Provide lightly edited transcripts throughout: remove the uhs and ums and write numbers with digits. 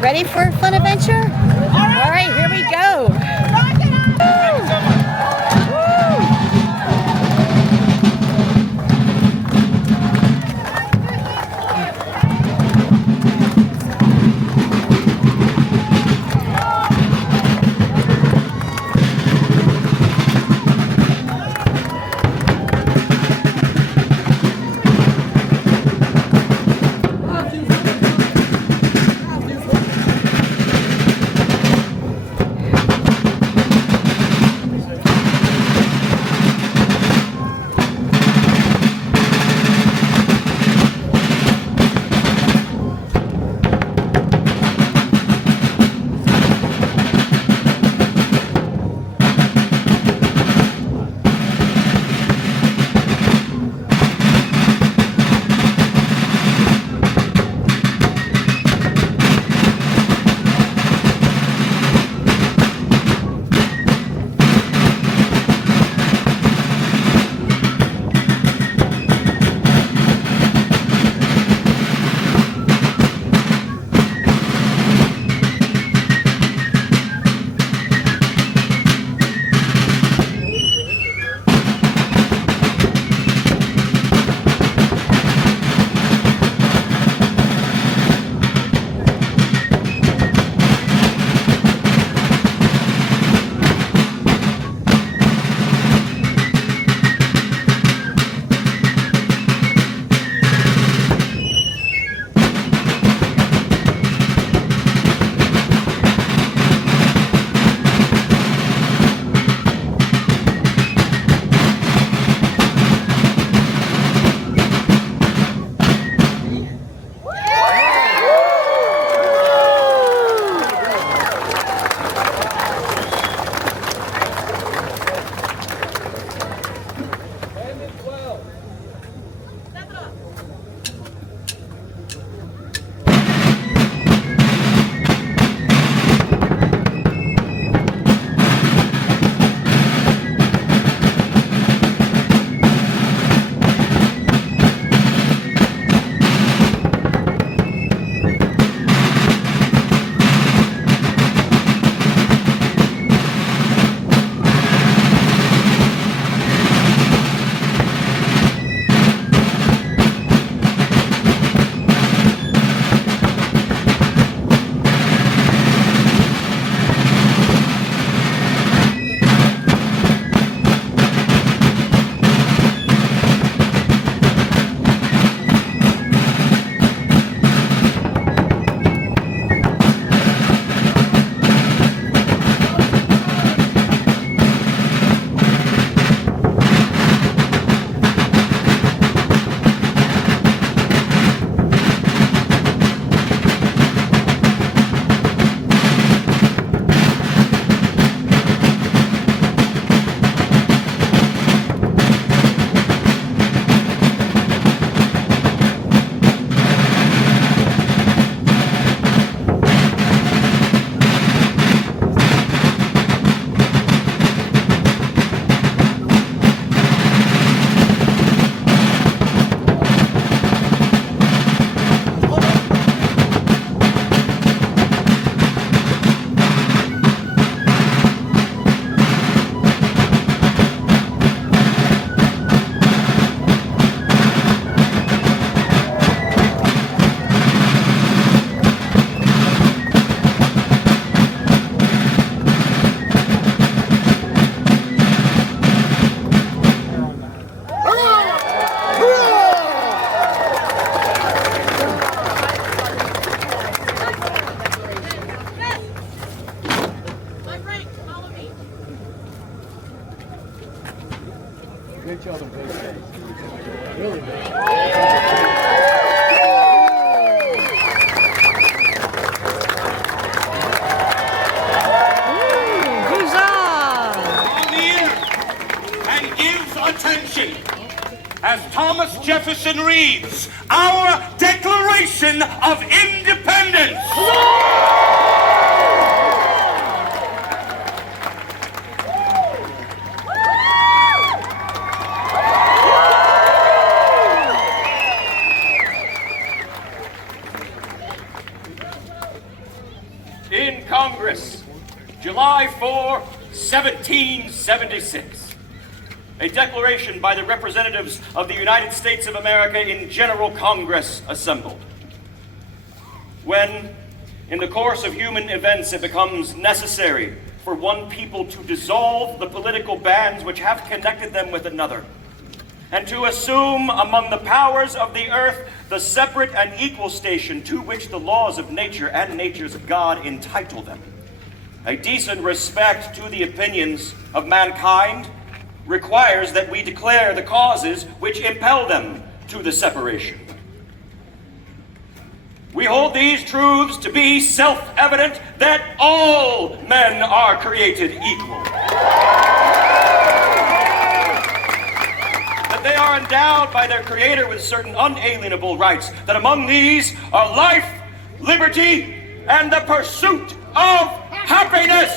Ready for a fun adventure? All right, here we go. Rock it on! Good job on both days. Really good. Attention as Thomas Jefferson reads our Declaration of Independence. Congress, July 4, 1776. A declaration by the representatives of the United States of America in General Congress assembled. When, in the course of human events, it becomes necessary for one people to dissolve the political bands which have connected them with another, and to assume among the powers of the earth the separate and equal station to which the laws of nature and natures of God entitle them. A decent respect to the opinions of mankind requires that we declare the causes which impel them to the separation. We hold these truths to be self-evident, that all men are created equal, that they are endowed by their Creator with certain unalienable rights, that among these are life, liberty, and the pursuit of happiness.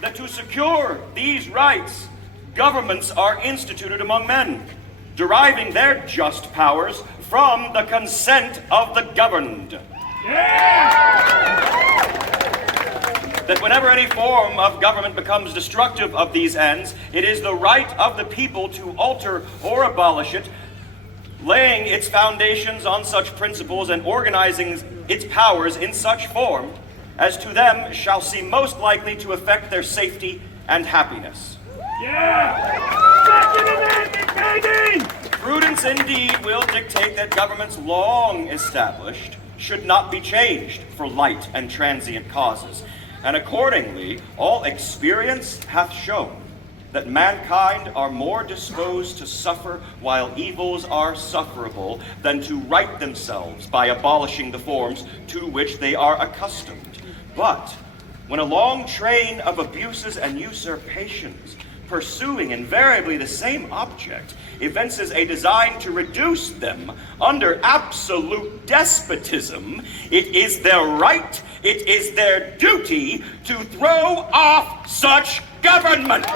That to secure these rights, governments are instituted among men, deriving their just powers from the consent of the governed. That whenever any form of government becomes destructive of these ends, it is the right of the people to alter or abolish it, laying its foundations on such principles and organizing its powers in such form as to them shall seem most likely to affect their safety and happiness. Second Amendment, baby! Prudence indeed will dictate that governments long established should not be changed for light and transient causes, and accordingly all experience hath shown that mankind are more disposed to suffer while evils are sufferable than to right themselves by abolishing the forms to which they are accustomed. But when a long train of abuses and usurpations, pursuing invariably the same object, evinces a design to reduce them under absolute despotism, it is their right, it is their duty to throw off such government.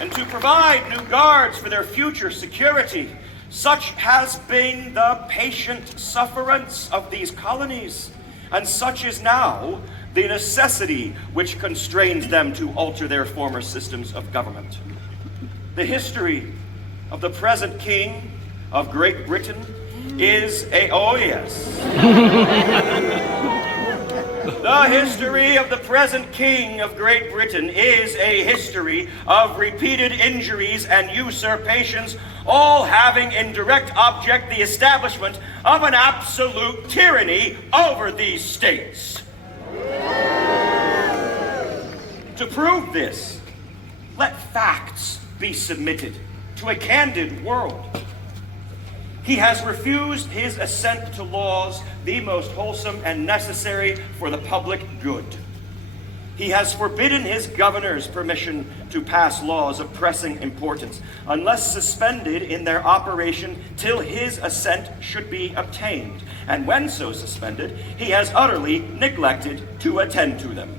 And to provide new guards for their future security. Such has been the patient sufferance of these colonies, and such is now the necessity which constrains them to alter their former systems of government. The history of the present King of Great Britain is a... Oh, yes. The history of the present King of Great Britain is a history of repeated injuries and usurpations, all having in direct object the establishment of an absolute tyranny over these states. To prove this, let facts be submitted to a candid world. He has refused his assent to laws the most wholesome and necessary for the public good. He has forbidden his governors permission to pass laws of pressing importance, unless suspended in their operation till his assent should be obtained. And when so suspended, he has utterly neglected to attend to them.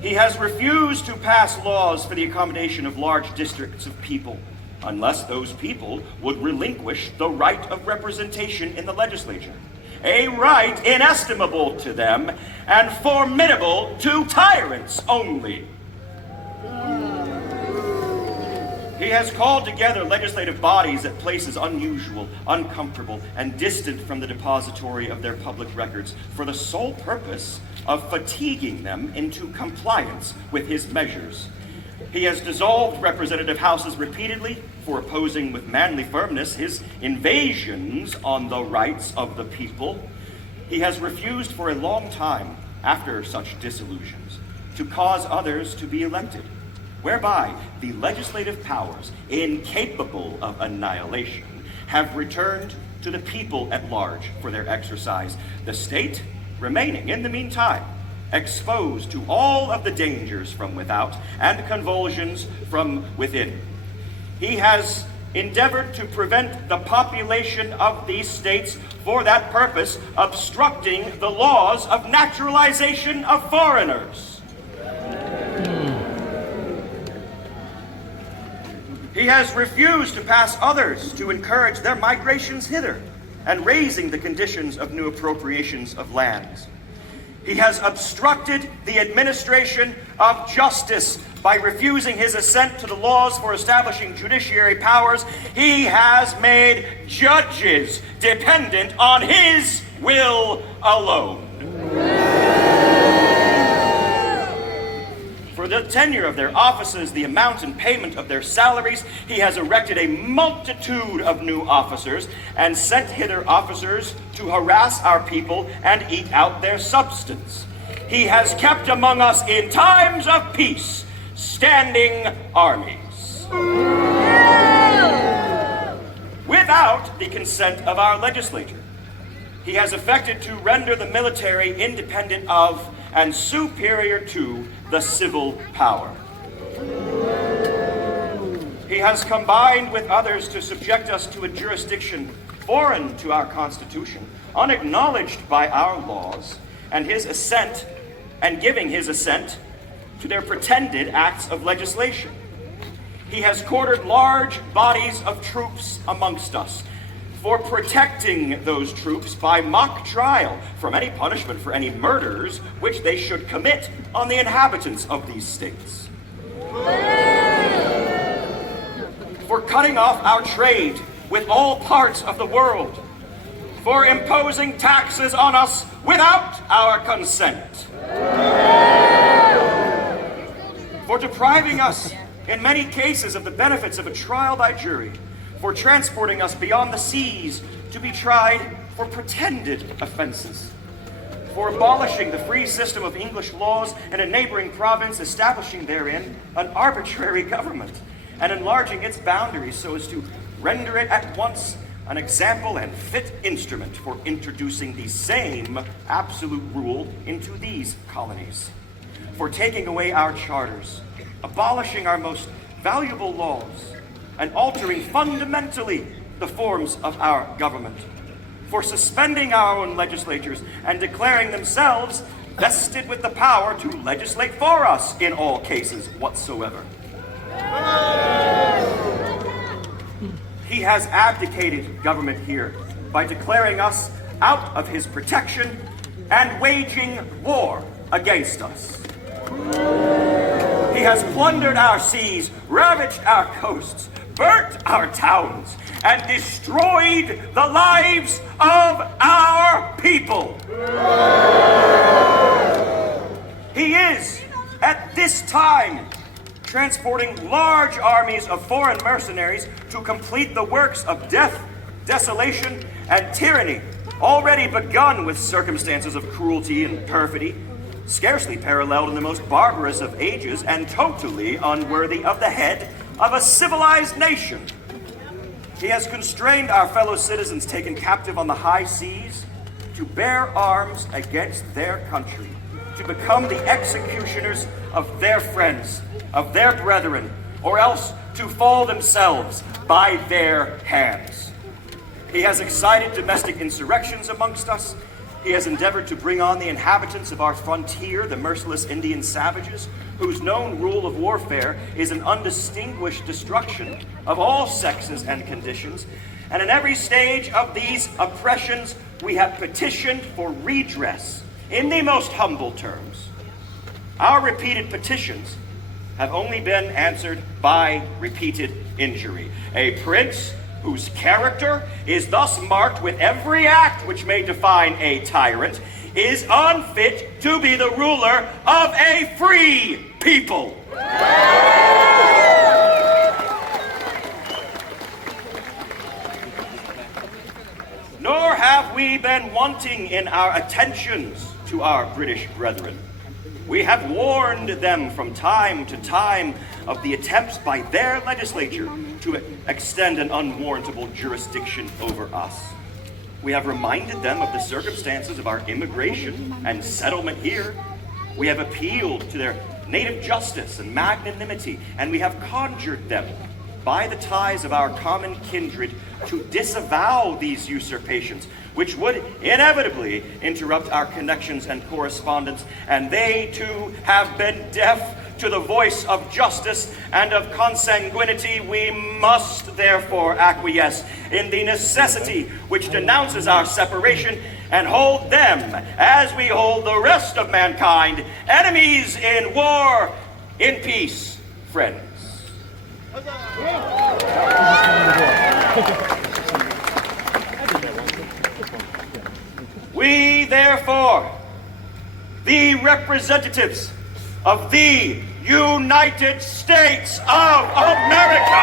He has refused to pass laws for the accommodation of large districts of people, unless those people would relinquish the right of representation in the legislature, a right inestimable to them and formidable to tyrants only. He has called together legislative bodies at places unusual, uncomfortable, and distant from the depository of their public records for the sole purpose of fatiguing them into compliance with his measures. He has dissolved representative houses repeatedly for opposing with manly firmness his invasions on the rights of the people. He has refused for a long time, after such dissolutions, to cause others to be elected, whereby the legislative powers, incapable of annihilation, have returned to the people at large for their exercise, the state remaining in the meantime exposed to all of the dangers from without and convulsions from within. He has endeavored to prevent the population of these states for that purpose, obstructing the laws of naturalization of foreigners. He has refused to pass others to encourage their migrations hither and raising the conditions of new appropriations of lands. He has obstructed the administration of justice by refusing his assent to the laws for establishing judiciary powers. He has made judges dependent on his will alone. For the tenure of their offices, the amount and payment of their salaries, he has erected a multitude of new officers and sent hither officers to harass our people and eat out their substance. He has kept among us in times of peace standing armies. Without the consent of our legislature, he has effected to render the military independent of and superior to the civil power. He has combined with others to subject us to a jurisdiction foreign to our Constitution, unacknowledged by our laws, and giving his assent to their pretended acts of legislation. He has quartered large bodies of troops amongst us, for protecting those troops by mock trial from any punishment for any murders which they should commit on the inhabitants of these states. For cutting off our trade with all parts of the world. For imposing taxes on us without our consent. For depriving us, in many cases, of the benefits of a trial by jury. For transporting us beyond the seas to be tried for pretended offenses, for abolishing the free system of English laws in a neighboring province, establishing therein an arbitrary government, and enlarging its boundaries so as to render it at once an example and fit instrument for introducing the same absolute rule into these colonies, for taking away our charters, abolishing our most valuable laws, and altering fundamentally the forms of our government, for suspending our own legislatures and declaring themselves vested with the power to legislate for us in all cases whatsoever. He has abdicated government here by declaring us out of his protection and waging war against us. He has plundered our seas, ravaged our coasts, burnt our towns, and destroyed the lives of our people. He is, at this time, transporting large armies of foreign mercenaries to complete the works of death, desolation, and tyranny, already begun with circumstances of cruelty and perfidy, scarcely paralleled in the most barbarous of ages, and totally unworthy of the head of a civilized nation. He has constrained our fellow citizens taken captive on the high seas to bear arms against their country, to become the executioners of their friends, of their brethren, or else to fall themselves by their hands. He has excited domestic insurrections amongst us. He has endeavored to bring on the inhabitants of our frontier, the merciless Indian savages, whose known rule of warfare is an undistinguished destruction of all sexes and conditions. And in every stage of these oppressions, we have petitioned for redress in the most humble terms. Our repeated petitions have only been answered by repeated injury. A prince whose character is thus marked with every act which may define a tyrant, is unfit to be the ruler of a free people. Nor have we been wanting in our attentions to our British brethren. We have warned them from time to time of the attempts by their legislature to extend an unwarrantable jurisdiction over us. We have reminded them of the circumstances of our immigration and settlement here. We have appealed to their native justice and magnanimity, and we have conjured them by the ties of our common kindred to disavow these usurpations, which would inevitably interrupt our connections and correspondence, and they too have been deaf to the voice of justice and of consanguinity, we must therefore acquiesce in the necessity which denounces our separation and hold them, as we hold the rest of mankind, enemies in war, in peace, friends. We, therefore, the representatives of the United States of America,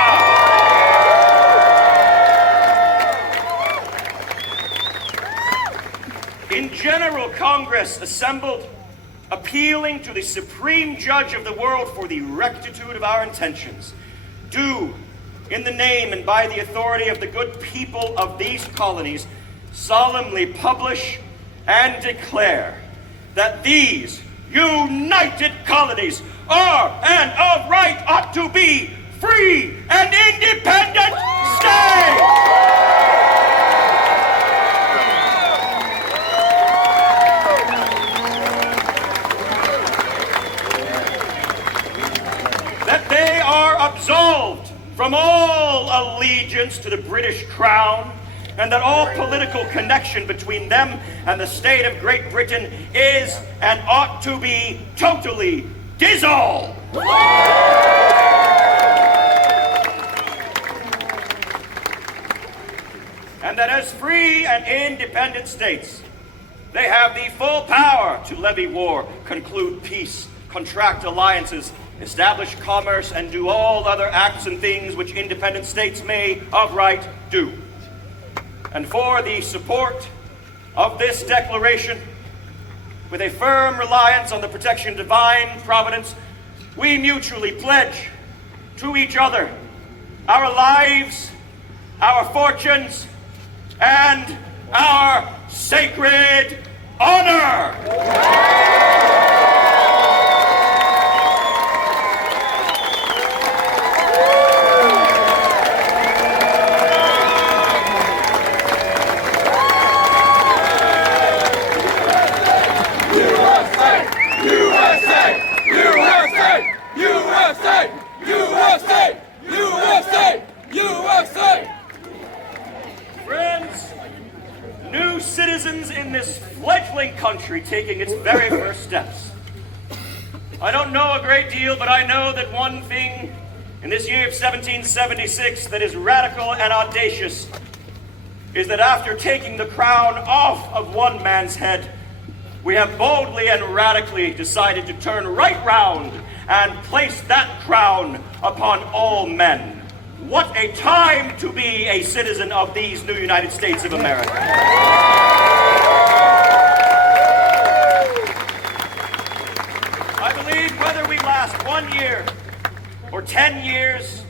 in General Congress assembled, appealing to the Supreme Judge of the world for the rectitude of our intentions, do, in the name and by the authority of the good people of these colonies, solemnly publish and declare that these united colonies are and of right ought to be free and independent states. That they are absolved from all allegiance to the British Crown, and that all political connection between them and the state of Great Britain is and ought to be totally dissolved. And that as free and independent states, they have the full power to levy war, conclude peace, contract alliances, establish commerce, and do all other acts and things which independent states may of right do. And for the support of this declaration, with a firm reliance on the protection of divine providence, we mutually pledge to each other our lives, our fortunes, and our sacred honor. Friends, new citizens in this fledgling country taking its very first steps. I don't know a great deal, but I know that one thing in this year of 1776 that is radical and audacious is that after taking the crown off of one man's head, we have boldly and radically decided to turn right round and place that crown upon all men. What a time to be a citizen of these new United States of America. I believe whether we last 1 year or 10 years,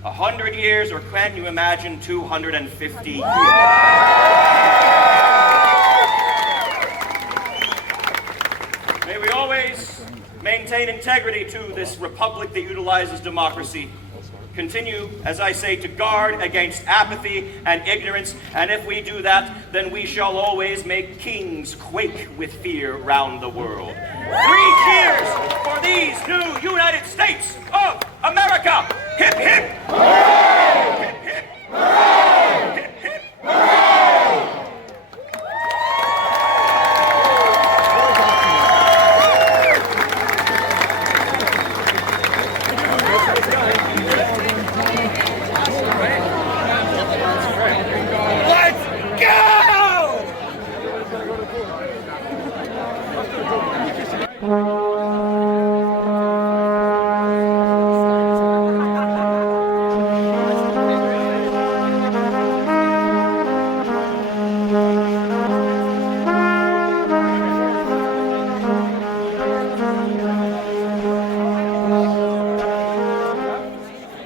100 years, or can you imagine 250 years? May we always maintain integrity to this republic that utilizes democracy. Continue, as I say, to guard against apathy and ignorance, and if we do that, then we shall always make kings quake with fear round the world. 3 cheers for these new United States of America! Hip, hip! Hooray! Hip, hip! Hooray! Hip, hip! Hooray! Let's go!